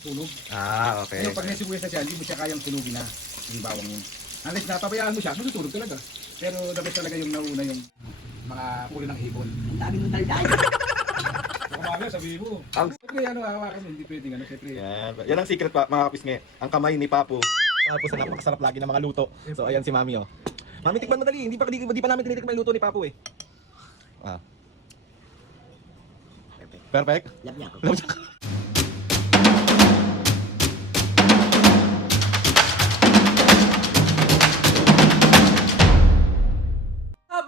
sunog. Ah, okay. Ngayon, pag may sibuyas na siya, hindi mo siya kayang sunugin na yung bawang yun. Unless napabayaan mo siya, masusunog talaga. Pero dapat talaga yung nauna yung mga ulo ng hipon. Ang dami mong daldal. Kumamaya, sabihin mo. Siyempre, ano, hawakan mo, hindi pwedeng ano, siyempre. Yan ang secret pa, mga kapisngi. Ang kamay ni Papo. Papo sa napakasarap lagi ng mga luto. So ayan si Mami oh. Mami, tikman mo dali. Hindi pa namin tinitikman yung luto ni Papo eh. Ah. Perfect. Love niya ako.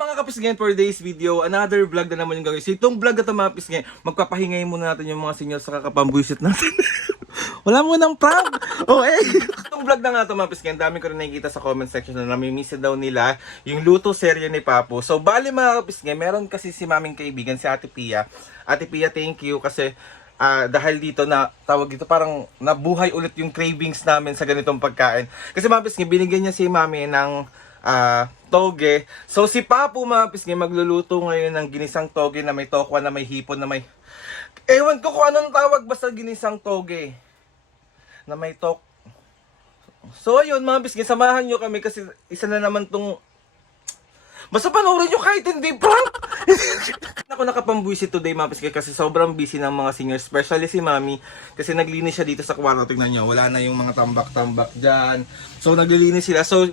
Mga kapisngin, for today's video, another vlog na naman yung gagawin. So itong vlog na ito mga kapisngin, magpapahingay muna natin yung mga senior sa kakapambuisit natin. Wala mo nang prank! Okay! Itong vlog na nga ito mga kapisngin, dami ko rin nakikita sa comment section na namimiss daw nila yung luto serye ni Papo. So bali mga kapisngin, meron kasi si maming kaibigan, si Ate Pia. Ate Pia, thank you kasi dahil dito na tawag dito parang nabuhay ulit yung cravings namin sa ganitong pagkain. Kasi mga kapisngin, binigyan niya si mami ng toge. So si Papo mga pisngi magluluto ngayon ng ginisang toge na may tokwa na may hipon na may ewan ko kung anong tawag basta ginisang toge na may tok. So ayun mga pisngi, samahan nyo kami kasi isa na naman tong basta panoorin nyo kahit hindi prank. Ako nakapambuisit today mga pisngi kasi sobrang busy ng mga seniors, especially si Mami kasi naglinis siya dito sa kwarto. Tingnan nyo, wala na yung mga tambak-tambak dyan. So naglilinis sila. So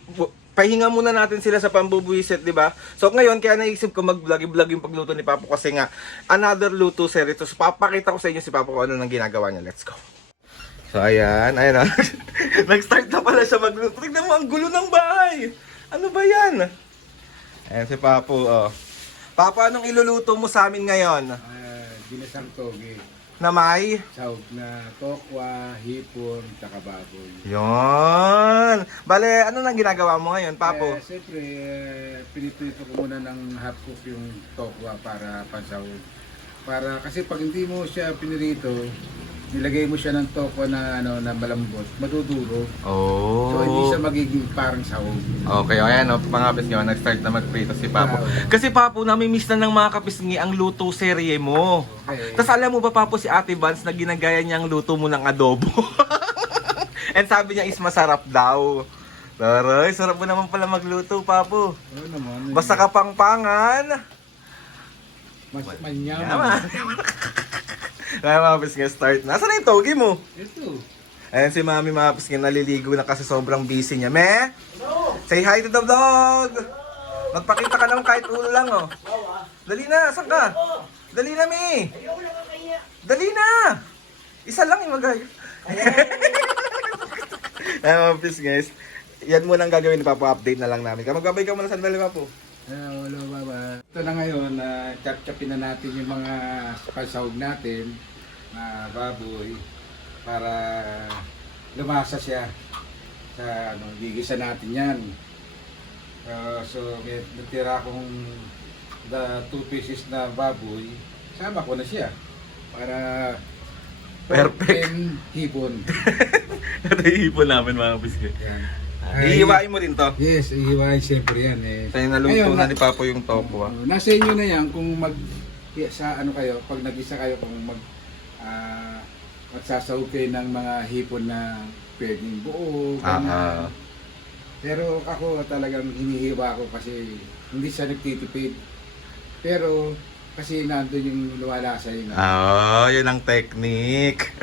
pahinga muna natin sila sa pambubuisit, di ba? So ngayon, kaya naisip ko mag-vlog yung pagluto ni Papo kasi nga, another luto series. So papakita ko sa inyo si Papo kung ano nang ginagawa niya. Let's go. So ayan na. Nag-start na pala siya magluto. Tignan mo, ang gulo ng bahay. Ano ba yan? Ayan si Papo, oh. Papo, anong iluluto mo sa amin ngayon? Ginisang toge. Na may? Sahog na tokwa, hipon, tsaka baboy. Yon. Bale, ano nang ginagawa mo ngayon, Papo? Siyempre, pinipito ko muna ng half cook yung tokwa para pansahog. Kasi pag hindi mo siya pinirito, nilagay mo siya ng tokwa na na malambot, maduduro. Oh. So hindi siya magiging parang sahog. Okay, ayan o, mga kapisngi, nag-start na magprito si Papo. Kasi Papo, namimiss na ng mga kapisngi ang luto serye mo. Okay. Tapos alam mo ba Papo, si Ate Vance na ginagaya niya ang luto mo ng adobo. And sabi niya is masarap daw. Taray, sarap mo naman pala magluto, Papo. Oo naman. Basta kapangpangan. Manyaman. Kaya mga kapisngi, start na. Nasaan na yung togi mo? Ito. Ayan si Mami mga kapisngi, naliligo na kasi sobrang busy niya. Me? Say hi to the vlog! Magpakita ka naman kahit ulo lang, oh. Dali na, saan ka? Dali na, Mi! Dali na! Isa lang yung magay. Ayan mga kapisngi, guys. Yan muna ang gagawin, Papa-update na lang namin. Magbabay ka muna sandali, Papo. Wala baba. Ito na ngayon, chop-chopin na natin yung mga pasahog natin, baboy, para lumasa siya sa gigisa natin yan. So may natira akong 2 pieces na baboy, sama ko na siya para Perfect. hipon. Ito yung hipon namin mga kapisngi. Yan. Ihiwain mo rin to. Yes, ihiwain siyempre yan eh. Tayo naluto na ni Papo yung topo. Nasa inyo na yan kung sa ano kayo, pag nag-isa kayo kung magsasahog kayo ng mga hipon na pwedeng buo, ganyan. Pero ako talagang hinihiwa ko kasi hindi siya nagtitipid. Pero kasi nandun yung lumalasa yun. Yun ang technique.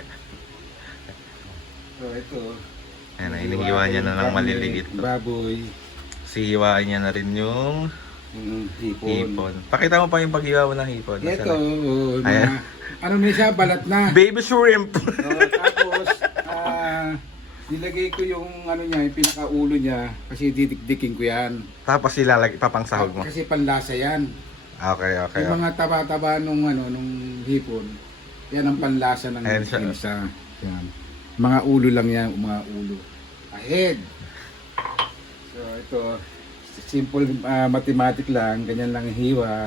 So ito, Ayan na, inihiwa niya na ng maliliit. baboy, Sihiwain niya na rin yung hipon. hipon. Pakita mo pa yung paghiwa mo ng hipon. Ito, Ayan. ano na siya, balat na. Baby shrimp! Tapos, nilagay ko yung ano niya, yung pinakaulo niya, kasi didikdikin ko yan. Tapos ipapangsahog mo. Kasi panlasa yan. Okay. Yung mga taba-taba nung hipon, yan ang panlasa ng Ayan siya. isa. Yan. Mga ulo lang yan, mga ulo. Ahead. So ito, simple mathematic lang, ganyan lang hiwa.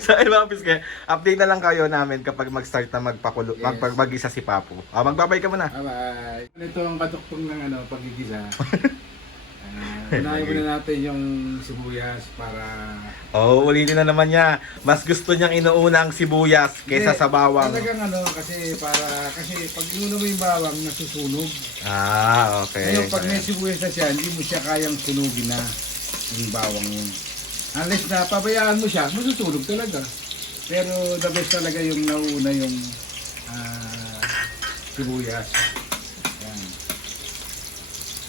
So ayun mga piske, update na lang kayo namin kapag mag-start na magpagisa si Papo. Magbabay ka muna. Bye-bye. Ito ang katuktong ng pagigisa. Unahin muna natin yung sibuyas para... Ulitin na naman niya. Mas gusto niyang inuuna ang sibuyas kaysa Hindi, sa bawang. Talagang kasi pag inuna mo yung bawang, nasusunog. Okay. Ngayon, pag may sibuyas na siya, hindi mo siya kayang sunugin na yung bawang yun. Unless na pabayaan mo siya, masusunog talaga. Pero the best talaga yung nauna yung sibuyas.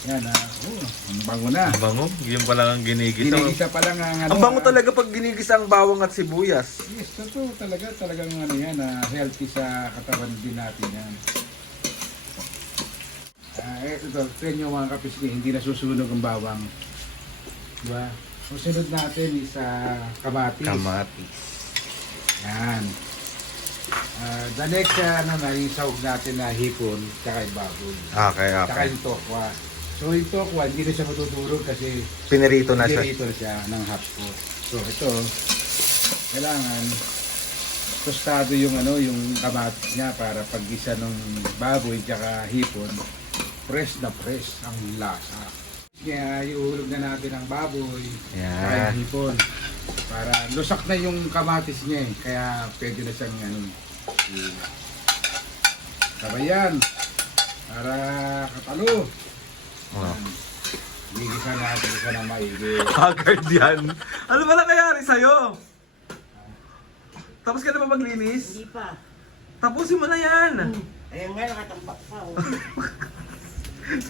Yan, ang bango na. Ang bango? Yun pa lang ang ginigisa. Ginigisa pa lang ang Ang bango talaga pag ginigisa ang bawang at sibuyas. Yes, totoo talagang yan, healthy sa katawan din natin yan. Ito, tingnan nyo mga kapisli, hindi nasusunog ang bawang. Diba? Susunod natin is kamatis. Kamatis. Yan. The next, yung sahog natin na hipon, tsaka yung baboy. Okay. Tsaka yung tokwa. So yung tokwa, hindi na siya matutulog kasi Pinirito na siya. pinirito na siya ng half coat. So ito, kailangan tostado yung kamatis niya para paggisa ng baboy tsaka hipon, fresh na fresh ang lasa. Kaya iuhulog na natin ang baboy tsaka yung hipon para lusak na yung kamatis niya kaya pwede na siyang sabayan para katalo. Gigisa natin isa ng maigi. Haggard yan. Ano ba nangyayari sa'yo? Tapos ka na ba maglinis? Hindi pa. Tapusin mo na yan. Ayan nga, nakatambak pa. Oh.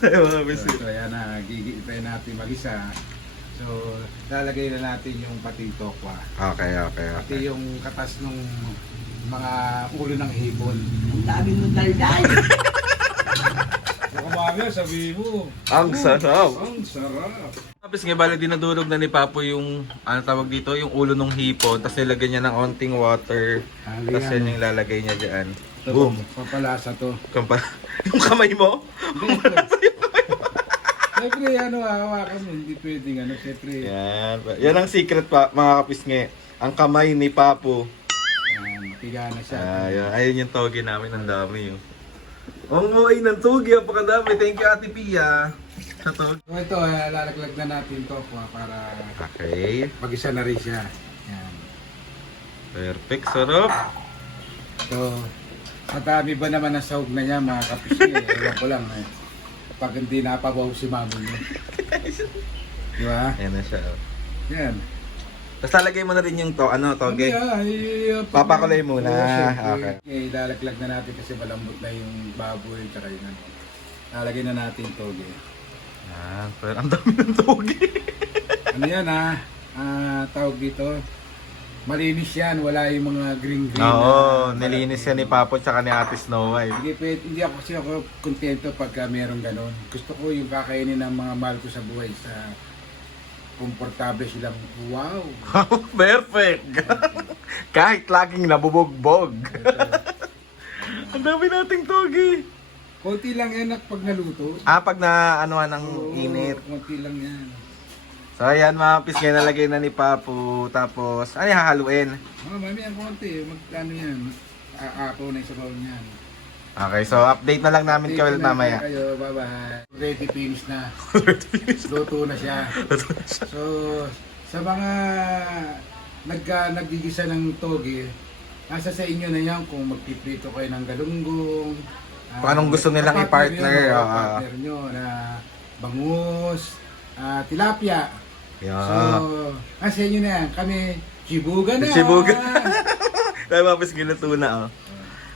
Sa'yo mga bisi. So ayan na, gigitay natin mag-isa. So lalagay na natin yung pating tokwa. Okay. Pati yung katas ng mga ulo ng hipon. Ang dami ng dalday. Kung kumami, sabihin mo. Ang sarap. Ang sarap. Tapos nga bala dinadurog na ni Papo yung, tawag dito, yung ulo ng hipon. Tapos nilagyan niya ng onting water. Tapos yan yung lalagay niya dyan. Ito, Boom. Papalasa to. Yung kamay mo? Siyempre, hawakan mo. Hindi pwedeng siyempre. Yan. Yan ang secret pa, mga kapisngi. Ang kamay ni Papo. Tiga na siya. Ayun yung toge namin. Ang dami yun. Ang muay ng toge. Apakadami. Thank you, Ate Pia. Sa toge. So ito, lalaglag na natin to para Okay. mag-isa na rin siya. Yan. Perfect. Sarap. So, matami ba naman ang sahog na niya mga kapisli? Ewan ko lang pag hindi napabaw si mami niya. Di ba? Ayan na siya. Yan. Tapos lalagay mo na rin yung toge. Papakulay muna. Okay. Lalaglag na natin kasi malambot na yung baboy tsaka yung lalagay na natin toge. Pero ang dami ng toge. Ano yan tawag dito? Malinis yan, wala yung mga green. Oo, nilinis yan ni Papo tsaka ni Ate Snow White. Hindi ako kontento pagka meron ganon. Gusto ko yung kakainin ng mga mahal ko sa buhay sa komportable silang wow. Perfect! Kahit laging nabubugbog. Ang dami nating toge. Konti lang yan pag naluto. Pag na anuhan ng init. Konti lang yan. So ayan mga pisngi, nalagay na ni Papo. Tapos, ano yung hahaluin? Mami, ang konti. Magkano yan? Aapaw na yung sabaw niyan. Okay, so update na lang namin kayo mamaya. Kayo, bye-bye. Ready finish na. Luto na siya. So, sa mga nagigisa ng toge, nasa sa inyo na yan kung magpiprito kayo ng galunggong. Kung anong gusto nilang i-partner. Partner nyo na bangus, tilapia. Yeah. So, nasa inyo na yan. Kami, chibuga na. Chibuga. Kaya mga pisngi, luto na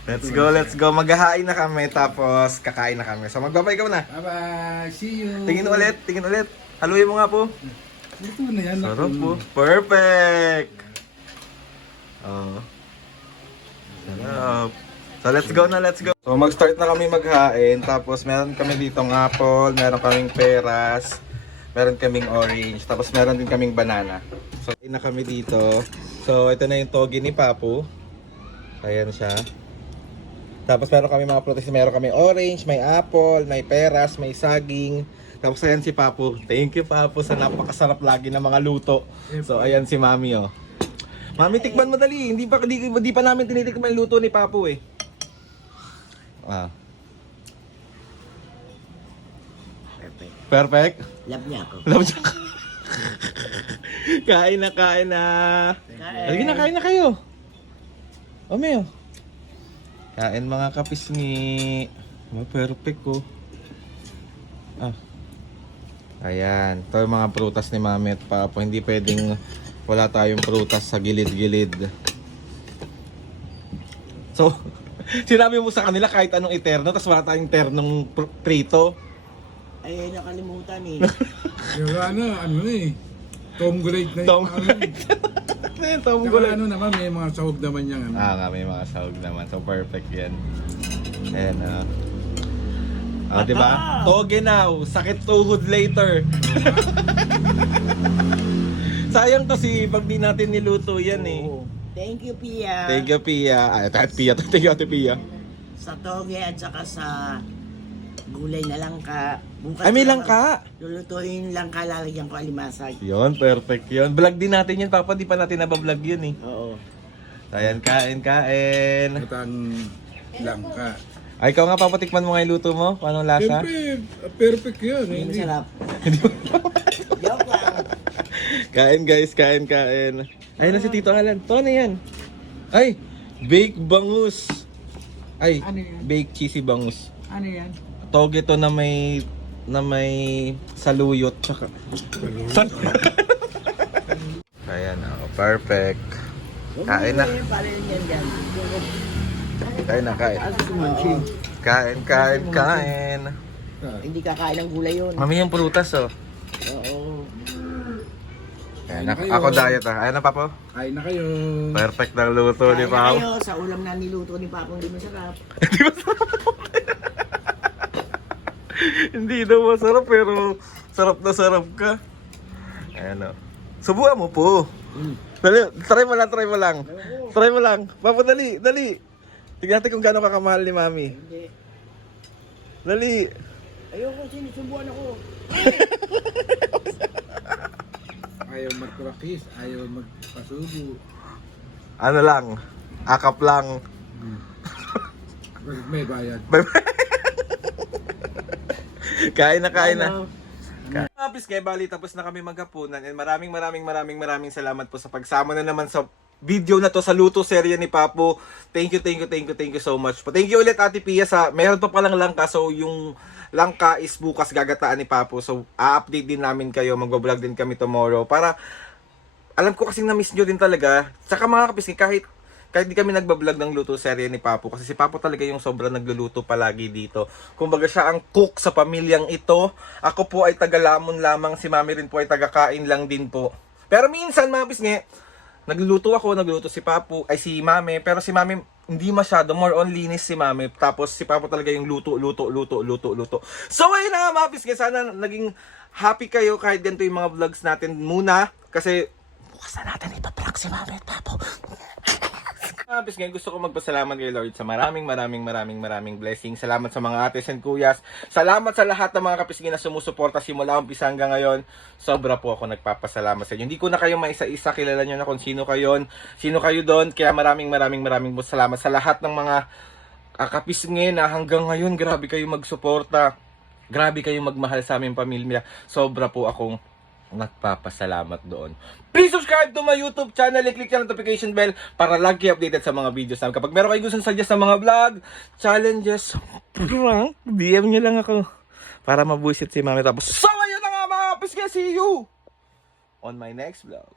Let's go. Maghahain na kami, tapos kakain na kami. So magbabay ka muna. Bye-bye. See you. Tingin ulit. Haluin mo nga po. Luto na yan. Sarap po. Perfect! Sarap. So let's go. So mag-start na kami maghain. Tapos meron kami ditong apple, meron kaming peras, meron kaming orange, tapos meron din kaming banana. So na kami dito. So ito na yung toge ni Papo. Ayan siya. Tapos meron kami mga prutas, meron kami orange, may apple, may peras, may saging. Tapos ayan si Papo. Thank you Papo sa napakasarap lagi ng mga luto. So ayan si Mami Mami, tikman mo dali. Hindi pa namin tinitikman yung luto ni Papo perfect. Perfect? Love niya ako. Love siya. Kain na, kain na. Halika na, kain na kayo. O, Meo. Kain mga kapisngi. Oh, perfect ko. Ah. Ayan. Ito yung mga prutas ni Mami at Papa. Hindi pwedeng wala tayong prutas sa gilid-gilid. So, sinabi mo sa kanila kahit anong eterno, tapos wala tayong ternong prito. Ay, nakalimutan eh. Yung ano eh. Tom Great na Tom yung ano eh. Tom Saka Gulay. ano naman, may mga sahog naman yan. Ano. Ah, nga, may mga sahog naman. So, perfect yan. Ayan, diba? Toge now. Sakit tuhod later. Sayang kasi pag di natin niluto yan eh. Oo. Thank you, Pia. Thank you, Pia. Ay, Pia. Thank you, Ate Pia. Sa toge at saka sa gulay na langka. Bukas Ay, may na- langka. Lulutuin yung langka, lalagyan ko alimasag. Yun, perfect yun. Vlog din natin yan, Papa. Di pa natin nabablog yun eh. Oo. Ayan, kain. Ito ang langka. Ay, ikaw nga, Papa, tikman mo nga yung luto mo. Paano lasa? Siyempre, perfect yun. Hindi Hindi. masarap. Joke lang. Kain guys, kain. Ayun na si Tito Alan. Ito na yan. Ay, baked bangus. Ay, Ano yan? baked cheesy bangus. Ano yan? Toge to na may saluyot tsaka. Ayan, perfect. Kain na. Paano yun yan? Kain na, kain. Oo. Kain. Hindi kakain ng gulay yun. Mami yung prutas oh. Oo. Ayan, Kain na kayo. ako diet ah. Ayan na, Papo. Kain na kayo. Perfect na luto ni Kain na Pao. kayo sa ulam na niluto ni Papong di masarap. Hindi daw masarap pero sarap na sarap ka. Ayan o. Subukan mo po. Dali, try mo lang. Papa, dali. Tignan natin kung gaano kakamahal ni Mami. Hindi. Dali. Ayoko, sinusubuan ako. Ayaw magprakis, ayaw magpasubo. Ano lang, akap lang. May bayad. Kain na. Ano? Mga piskay, bali tapos na kami maghapunan and maraming salamat po sa pagsama na naman sa video na to sa luto serye ni Papo. Thank you so much po. Thank you ulit Ate Pia sa meron pa palang langka, so yung langka is bukas gagataan ni Papo. So a-update din namin kayo, magbablog din kami tomorrow para alam ko kasi na-miss nyo din talaga. Tsaka mga kapiskay, kahit di kami nagbablog ng luto serye ni Papo kasi si Papo talaga yung sobrang nagluluto palagi dito. Kumbaga siya ang cook sa pamilyang ito. Ako po ay taga-lamon lamang, si Mami rin po ay taga-kain lang din po. Pero minsan mga pisngi, nagluluto si Papo, ay si Mami, pero si Mami hindi masyado, more on linis si Mami. Tapos si Papo talaga yung luto. So ayun na nga mga pisngi, sana naging happy kayo kahit ganito yung mga vlogs natin muna. Kasi bukas na natin ipa-vlog si Mami at Papo. Kapis ngayon, gusto ko magpasalamat kay Lord sa maraming blessings. Salamat sa mga ates and kuyas. Salamat sa lahat ng mga kapisgin na sumusuporta simula umpisa hanggang ngayon. Sobra po ako nagpapasalamat sa inyo. Hindi ko na kayo maisa-isa, kilala nyo na kung sino kayo doon. Kaya maraming salamat sa lahat ng mga kapisgin na hanggang ngayon grabe kayo magsuporta. Grabe kayo magmahal sa aming pamilya. Sobra po akong nagpapasalamat doon. Please subscribe to my YouTube channel and click yung notification bell para lagi updated sa mga videos namin. Kapag meron kayo gustong suggest sa mga vlog, challenges, prank, DM nyo lang ako para mabuisit si Mami. Tapos, so ayun na nga mga kapisga, see you on my next vlog.